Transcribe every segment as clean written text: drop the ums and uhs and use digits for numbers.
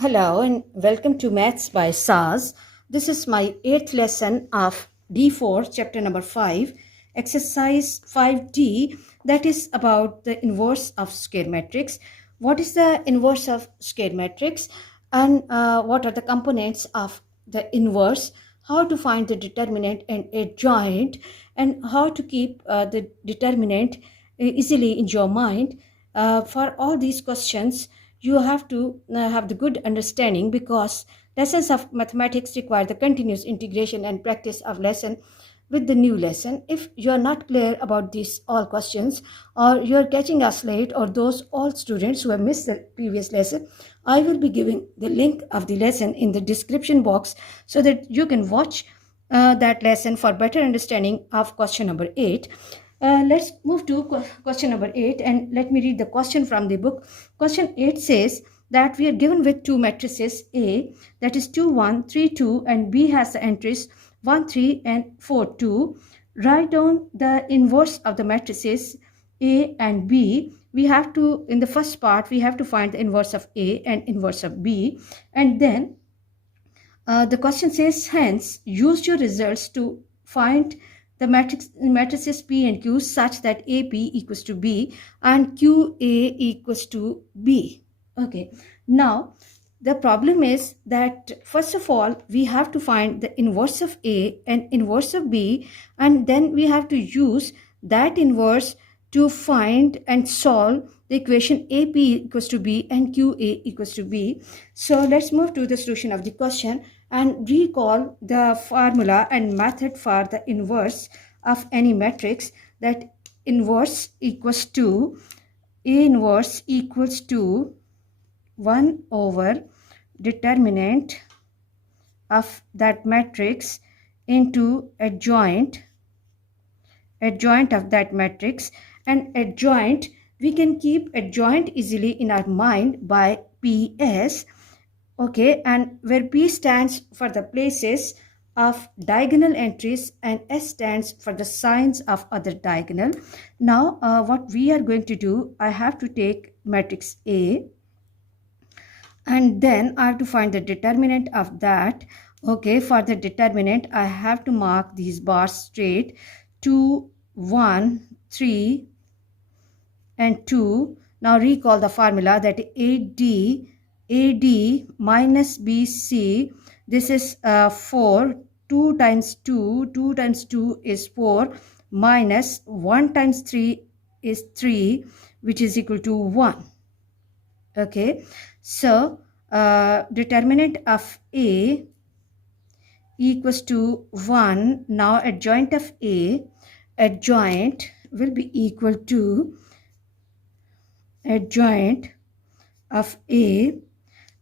Hello and welcome to Maths by SAS. This is my 8th lesson of D4, chapter number 5, exercise 5D, that is about the inverse of square matrix. What is the inverse of square matrix and what are the components of the inverse, how to find the determinant and adjoint, and how to keep the determinant easily in your mind. For all these questions, you have to have the good understanding because lessons of mathematics require the continuous integration and practice of lesson with the new lesson. If you are not clear about these all questions or you are catching us late or those all students who have missed the previous lesson, I will be giving the link of the lesson in the description box so that you can watch that lesson for better understanding of question number 8. Let's move to question number 8 and let me read the question from the book. Question 8 says that we are given with two matrices A, that is 2, 1, 3, 2, and B has the entries 1, 3 and 4, 2. Write down the inverse of the matrices A and B. We have to, in the first part, we have to find the inverse of A and inverse of B. And then the question says, hence, use your results to find the matrices P and Q such that AP equals to B and QA equals to B. Okay, now the problem is that first of all, we have to find the inverse of A and inverse of B, and then we have to use that inverse to find and solve the equation AP equals to B and QA equals to B. So let's move to the solution of the question and recall the formula and method for the inverse of any matrix. That inverse equals to A inverse equals to 1 over determinant of that matrix into adjoint of that matrix. And adjoint, we can keep adjoint easily in our mind by PS. Okay, and where P stands for the places of diagonal entries and S stands for the signs of other diagonal. Now, what we are going to do, I have to take matrix A and then I have to find the determinant of that. Okay, for the determinant, I have to mark these bars straight. 2, 1, 3, and 2. Now recall the formula that AD minus BC, this is 4, 2 times 2, 2 times 2 is 4, minus 1 times 3 is 3, which is equal to 1. Okay, so determinant of A equals to 1. Now adjoint of A, adjoint will be equal to adjoint of A,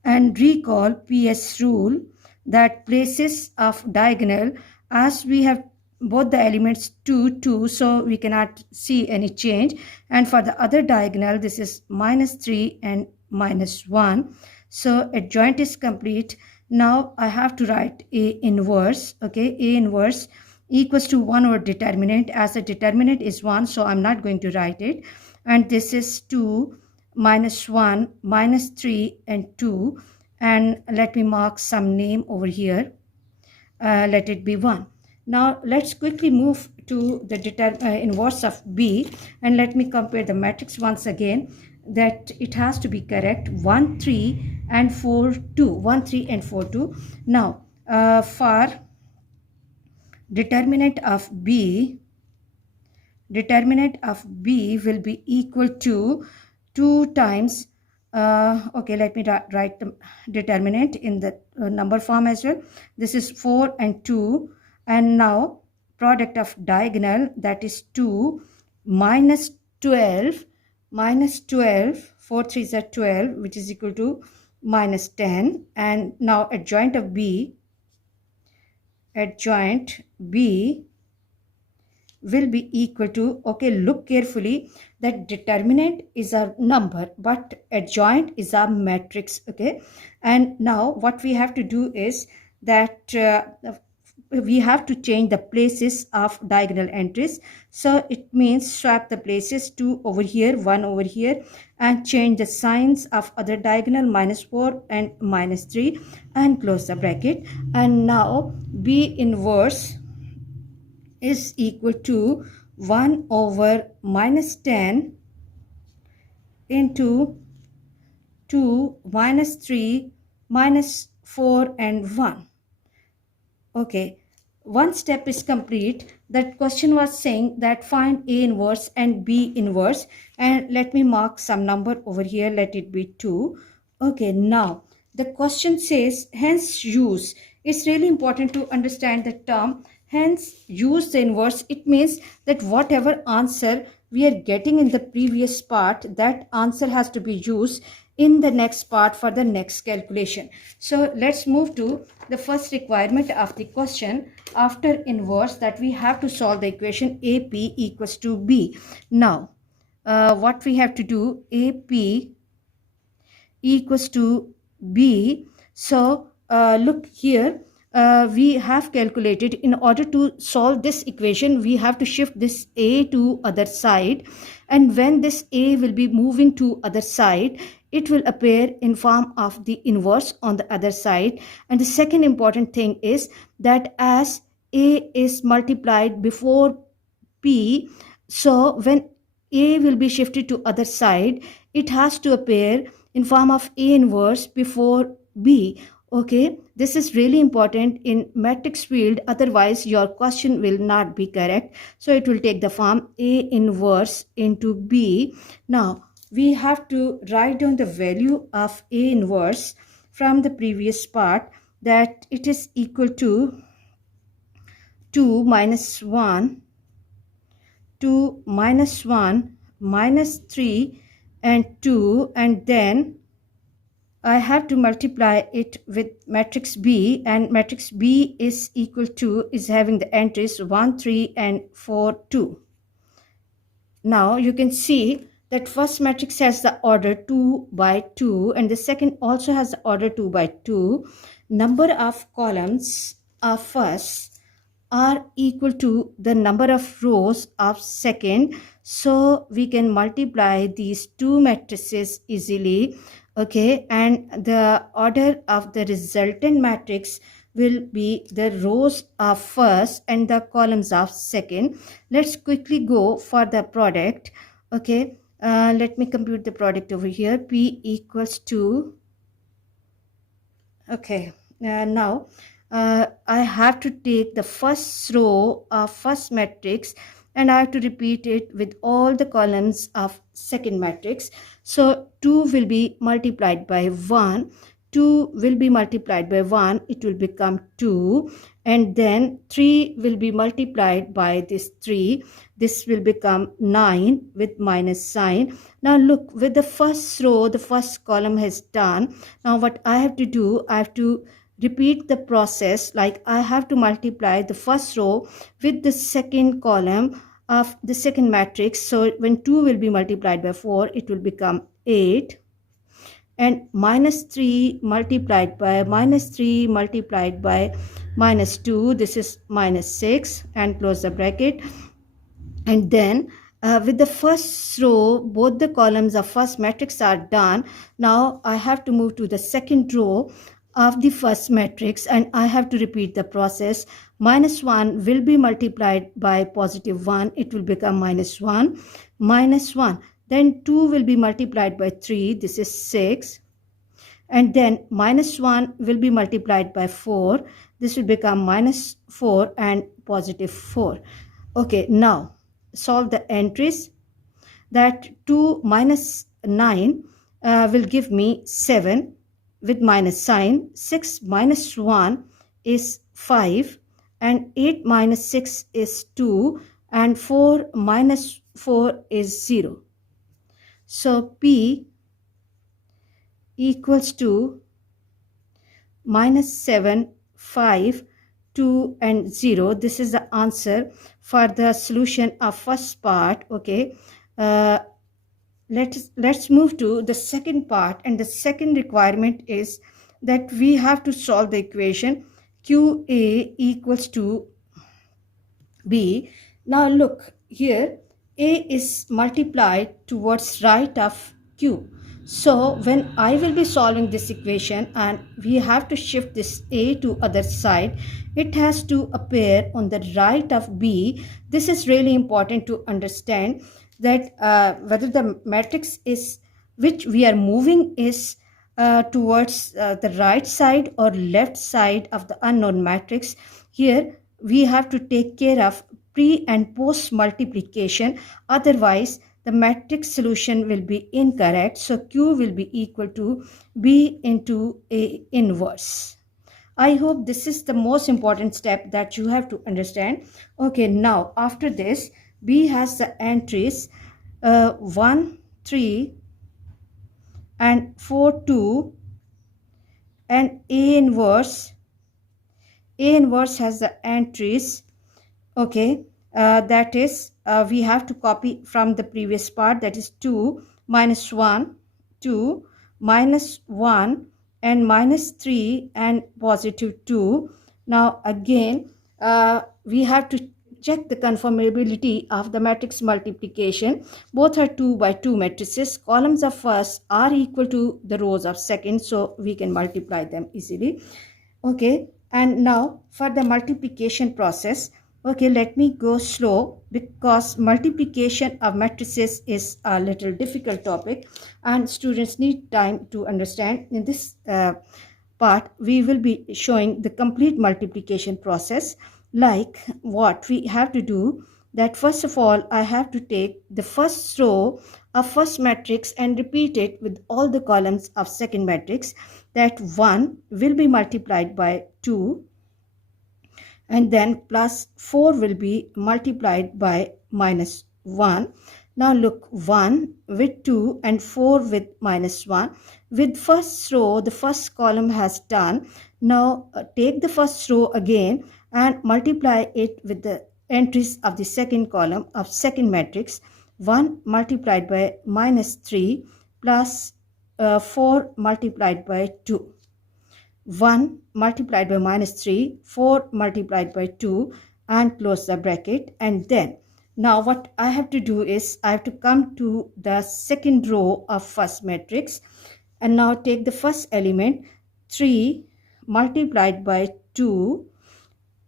and recall PS rule that places of diagonal, as we have both the elements 2, 2, so we cannot see any change, and for the other diagonal this is minus 3 and minus 1, so adjoint is complete. Now I have to write A inverse. Okay, A inverse equals to 1 over determinant, as the determinant is 1, so I'm not going to write it, and this is 2 minus 1 minus 3 and 2, and let me mark some name over here. Let it be 1. Now let's quickly move to the inverse of B, and let me compare the matrix once again, that it has to be correct. 1, 3 and 4, 2. 1, 3 and 4, 2. Now for determinant of B will be equal to 2 times, okay, let me write the determinant in the number form as well. This is 4 and 2, and now product of diagonal, that is 2 minus 12, 4 3s are 12, which is equal to minus 10. And now adjoint of B, will be equal to, okay, look carefully, that determinant is a number but adjoint is a matrix. Okay, and now what we have to do is that we have to change the places of diagonal entries. So it means swap the places, 2 over here, 1 over here, and change the signs of other diagonal, -4 and -3, and close the bracket. And now B inverse is equal to 1 over -10 into 2 -3 -4 and 1. Okay, one step is complete. That question was saying that find A inverse and B inverse, and let me mark some number over here. Let it be 2. Okay, now the question says hence use. It's really important to understand the term hence use the inverse. It means that whatever answer we are getting in the previous part, that answer has to be used in the next part for the next calculation. So let's move to the first requirement of the question. After inverse, that we have to solve the equation AP equals to B. Now what we have to do, AP equals to B. So look here, we have calculated, in order to solve this equation we have to shift this A to other side, and when this A will be moving to other side, it will appear in form of the inverse on the other side. And the second important thing is that as A is multiplied before P, so when A will be shifted to other side, it has to appear in form of A inverse before B. Okay, this is really important in matrix field, otherwise your question will not be correct. So it will take the form A inverse into B. Now we have to write down the value of A inverse from the previous part, that it is equal to 2 minus 1, 2 minus 1 minus 3 and 2, and then I have to multiply it with matrix B, and matrix B is equal to, is having the entries 1, 3 and 4, 2. Now you can see that first matrix has the order 2 by 2 and the second also has the order 2 by 2. Number of columns of first are equal to the number of rows of second, so we can multiply these two matrices easily. Okay, and the order of the resultant matrix will be the rows of first and the columns of second. Let's quickly go for the product. Okay, let me compute the product over here. P equals to, okay, now I have to take the first row of first matrix and I have to repeat it with all the columns of second matrix. So 2 will be multiplied by 1, 2 will be multiplied by 1, it will become 2, and then 3 will be multiplied by this 3, this will become 9 with minus sign. Now look, with the first row, the first column has done. Now what I have to do, I have to repeat the process, like I have to multiply the first row with the second column of the second matrix. So when 2 will be multiplied by 4, it will become 8, and minus 3 multiplied by minus 3 multiplied by minus 2, this is minus 6, and close the bracket. And then with the first row, both the columns of first matrix are done. Now I have to move to the second row of the first matrix and I have to repeat the process. Minus 1 will be multiplied by positive 1, it will become minus 1, minus 1. Then 2 will be multiplied by 3, this is 6. And then minus 1 will be multiplied by 4, this will become minus 4 and positive 4. Okay, now solve the entries. That 2 minus 9 will give me 7 with minus sign. 6 minus 1 is 5, and 8 minus 6 is 2, and 4 minus 4 is 0. So P equals to minus 7, 5, 2 and 0. This is the answer for the solution of first part. Okay, let's move to the second part, and the second requirement is that we have to solve the equation QA equals to B. Now look, here A is multiplied towards right of Q. So when I will be solving this equation and we have to shift this A to other side, it has to appear on the right of B. This is really important to understand that whether the matrix is which we are moving is towards the right side or left side of the unknown matrix. Here we have to take care of pre and post multiplication, otherwise the matrix solution will be incorrect. So Q will be equal to B into A inverse. I hope this is the most important step that you have to understand. Okay, now after this, B has the entries 1, 3 and 4, 2, and A inverse has the entries. Okay, that is we have to copy from the previous part, that is 2 minus 1, 2 minus 1 and minus 3 and positive 2. Now again we have to check the conformability of the matrix multiplication. Both are 2 by 2 matrices. Columns of first are equal to the rows of second, so we can multiply them easily. Okay, and now for the multiplication process, okay, let me go slow because multiplication of matrices is a little difficult topic and students need time to understand. In this part, we will be showing the complete multiplication process. Like what we have to do, that first of all, I have to take the first row of first matrix and repeat it with all the columns of second matrix. That 1 will be multiplied by 2 and then plus 4 will be multiplied by minus 1. Now look, 1 with 2 and 4 with minus 1. With first row, the first column has done. Now take the first row again and multiply it with the entries of the second column of second matrix. 1 multiplied by minus 3 plus 4 multiplied by 2. 1 multiplied by minus 3, 4 multiplied by 2 and close the bracket. And then now what I have to do is I have to come to the second row of first matrix and now take the first element 3 multiplied by 2,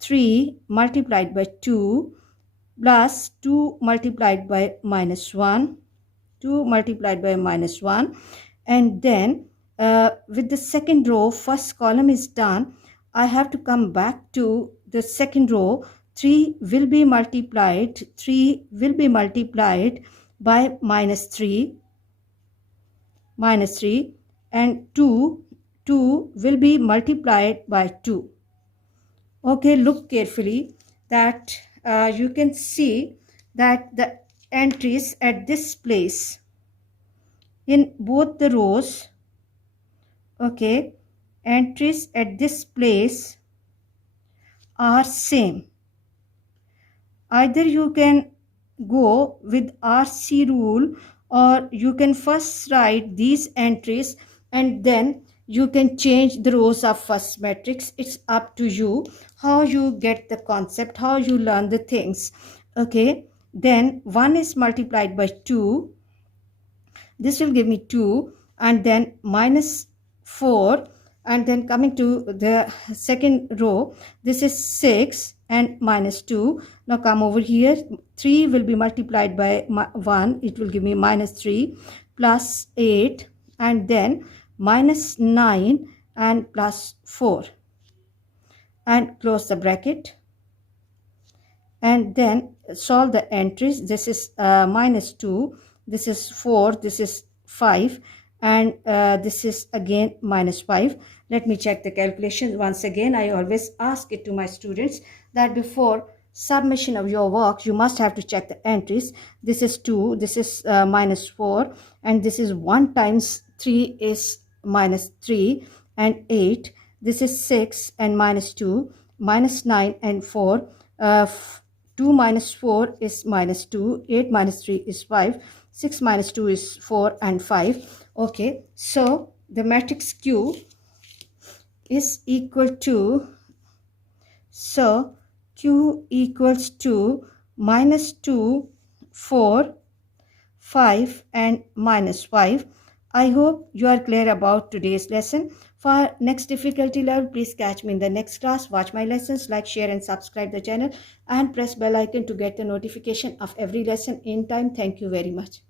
3 multiplied by 2 plus 2 multiplied by minus 1, 2 multiplied by minus 1. And then with the second row, first column is done. I have to come back to the second row. 3 will be multiplied by minus 3, and 2 will be multiplied by 2. Okay, look carefully that you can see that the entries at this place in both the rows, okay, entries at this place are same. Either you can go with RC rule or you can first write these entries and then you can change the rows of first matrix. It's up to you how you get the concept, how you learn the things. Okay, then 1 is multiplied by 2. This will give me 2 and then minus 4, and then coming to the second row, this is 6 and minus 2. Now come over here, 3 will be multiplied by 1, it will give me minus 3 plus 8 and then minus 9 and plus 4 and close the bracket. And then solve the entries. This is minus 2, this is 4, this is 5 and this is again minus 5. Let me check the calculation once again. I always ask it to my students that before submission of your work you must have to check the entries. This is 2, this is minus 4 and this is 1 times 3 is minus 3 and 8. This is 6 and minus 2, minus 9 and 4. 2 minus 4 is minus 2, 8 minus 3 is 5, 6 minus 2 is 4 and 5. Okay, so the matrix Q is equal to, so Q equals to -2, 4, 5 and -5. I hope you are clear about today's lesson. For next difficulty level, please catch me in the next class. Watch my lessons, like, share and subscribe the channel and press bell icon to get the notification of every lesson in time. Thank you very much.